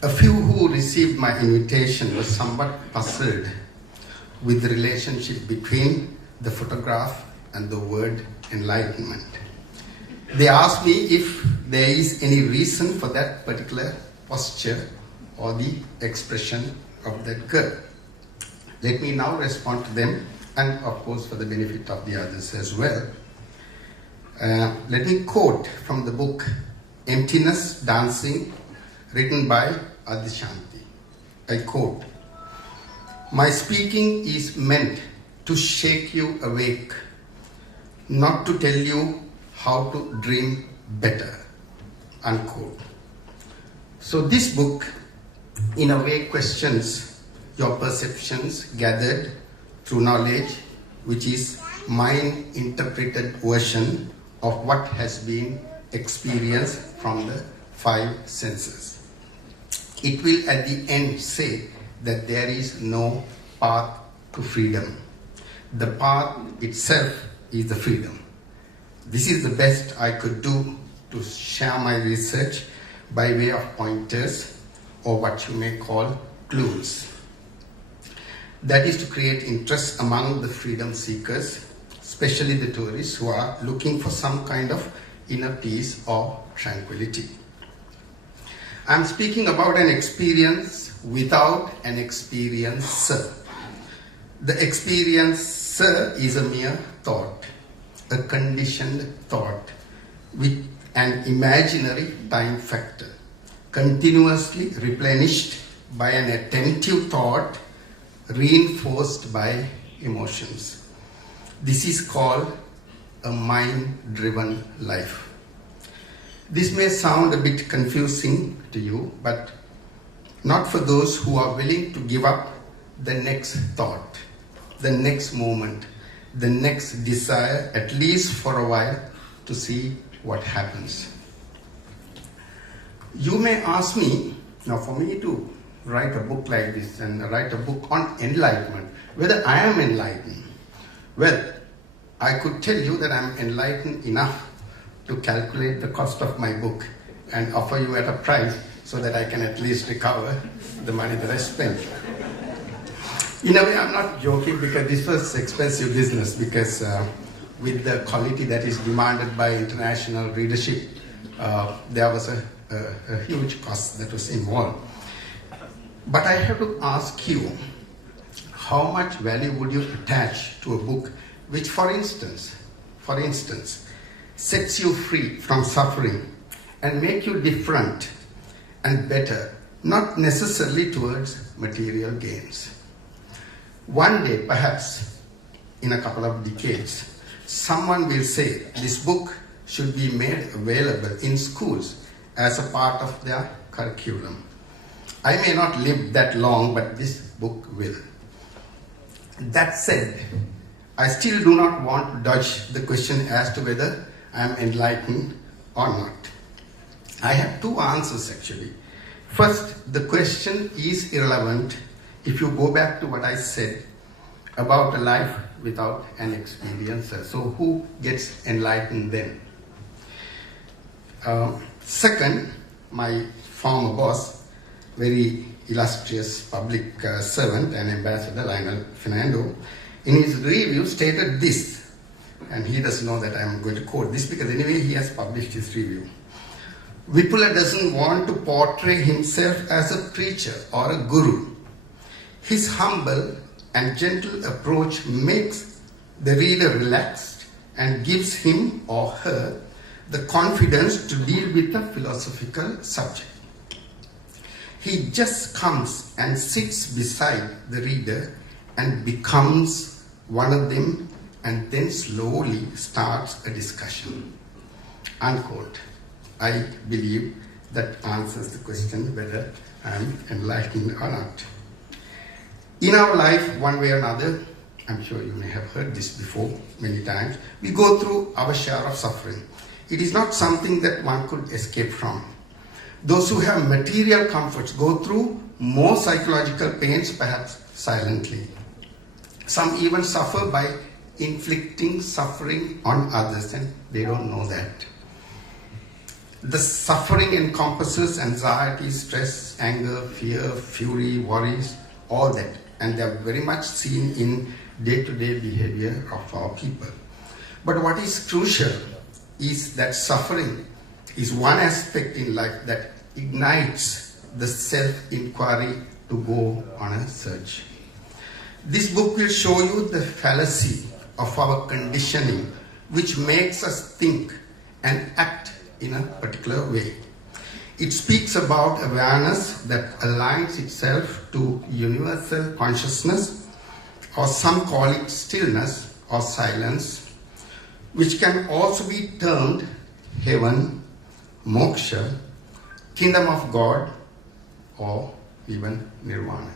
A few who received my invitation were somewhat puzzled with the relationship between the photograph and the word enlightenment. They asked me if there is any reason for that particular posture or the expression of that girl. Let me now respond to them, and of course for the benefit of the others as well. Let me quote from the book Emptiness Dancing, written by Adishanti. I quote, "My speaking is meant to shake you awake, not to tell you how to dream better," unquote. So this book, in a way, questions your perceptions gathered through knowledge, which is mind-interpreted version of what has been experienced from the five senses. It will at the end say that there is no path to freedom. The path itself is the freedom. This is the best I could do to share my research by way of pointers, or what you may call clues. That is to create interest among the freedom seekers, especially the tourists who are looking for some kind of inner peace or tranquility. I'm speaking about an experience without an experiencer. The experiencer is a mere thought, a conditioned thought with an imaginary time factor, continuously replenished by an attentive thought, reinforced by emotions. This is called a mind-driven life. This may sound a bit confusing to you, but not for those who are willing to give up the next thought, the next moment, the next desire, at least for a while, to see what happens. You may ask me, now for me to write a book like this and write a book on enlightenment, whether I am enlightened. Well, I could tell you that I'm enlightened enough to calculate the cost of my book and offer you at a price so that I can at least recover the money that I spent. In a way, I'm not joking, because this was expensive business, because with the quality that is demanded by international readership, there was a huge cost that was involved. But I have to ask you, how much value would you attach to a book which, for instance, sets you free from suffering and make you different and better, not necessarily towards material gains? One day, perhaps in a couple of decades, someone will say this book should be made available in schools as a part of their curriculum. I may not live that long, but this book will. That said, I still do not want to dodge the question as to whether I am enlightened or not. I have two answers actually. First, the question is irrelevant if you go back to what I said about a life without an experiencer. So who gets enlightened then? Second, my former boss, very illustrious public servant and ambassador, Lionel Fernando, in his review stated this, and he doesn't know that I'm going to quote this because anyway he has published his review. Vipula doesn't want to portray himself as a preacher or a guru. His humble and gentle approach makes the reader relaxed and gives him or her the confidence to deal with a philosophical subject. He just comes and sits beside the reader and becomes one of them, and then slowly starts a discussion. Unquote. I believe that answers the question whether I'm enlightened or not. In our life, one way or another, I'm sure you may have heard this before many times, we go through our share of suffering. It is not something that one could escape from. Those who have material comforts go through more psychological pains, perhaps silently. Some even suffer by inflicting suffering on others, and they don't know that. The suffering encompasses anxiety, stress, anger, fear, fury, worries, all that. And they are very much seen in day-to-day behavior of our people. But what is crucial is that suffering is one aspect in life that ignites the self-inquiry to go on a search. This book will show you the fallacy of our conditioning, which makes us think and act in a particular way. It speaks about awareness that aligns itself to universal consciousness, or some call it stillness or silence, which can also be termed heaven, moksha, kingdom of God, or even nirvana.